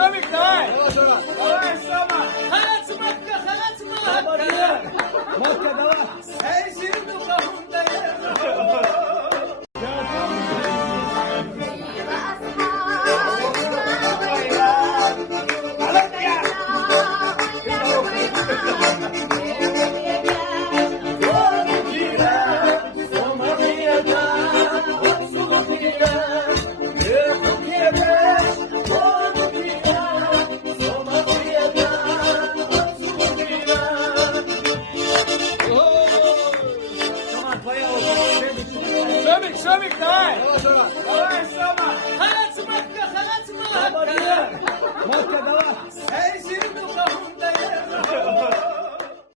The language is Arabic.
شوفك давай. Давай, Сома. خلاص مكة خلاص مكة. مكة давай. Sensin bu kavunda شوفك давай. Давай, Сома.